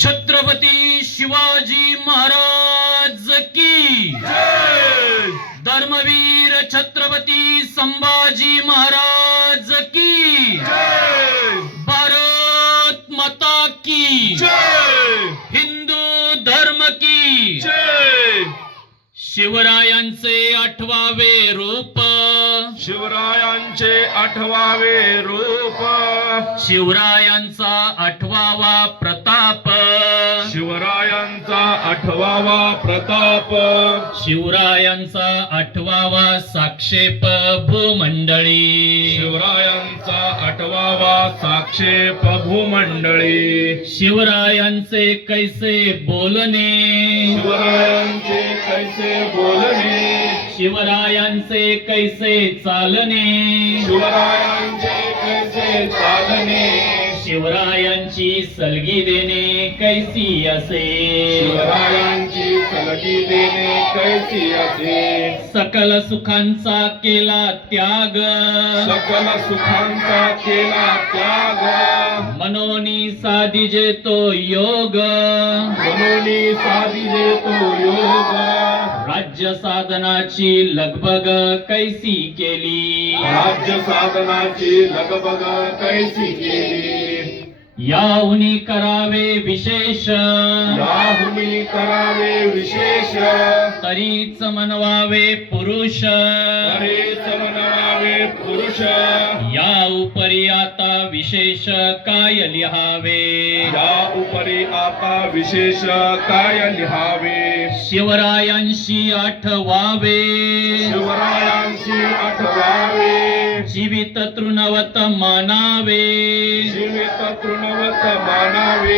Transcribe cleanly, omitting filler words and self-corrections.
छत्रपती शिवाजी महाराज की जय. धर्मवीर छत्रपती संभाजी महाराज की जय. भारत माता की जय. हिंदू धर्म की जय. शिवरायांचे 8वावे रूप शिवरायांचे 8वावे रूप शिवरायांचा 8वावा प्रताप शिवरायांचा 8वावा प्रताप शिवरायांचा 8वावा साक्षेप भूमंडळी शिवरायांचा 8वावा साक्षेप भूमंडळी शिवरायांचे कैसे बोलणे शिवरायांचे कैसे बोलणे शिवरायांचे कैसे चालणे शिवरायांचे कैसे चालणे शिवरायांची सलगी देणे कैसी असे शिवरायांची सलगी देणे कैसी असे सकल सुखांचा केला त्याग सकल सुखांचा केला त्याग मनोनी साधिजे तो योग मनोनी साधिजे तो योग राज्य साधनाची लगबग कैसी केली राज्य साधनाची लगबग कैसी केली याहुनी करावे विशेष याहुनी करावे विशेष तरीच मनवावे पुरुष तरीच मनवावे पुरुष या उपरी आता विशेष काय लिहावे या उपरी आता विशेष काय लिहावे शिवरायांशी आठवावे शिवरायांशी आठवावे जीवित तृणवत मानावे जीवित तृणवत मानावे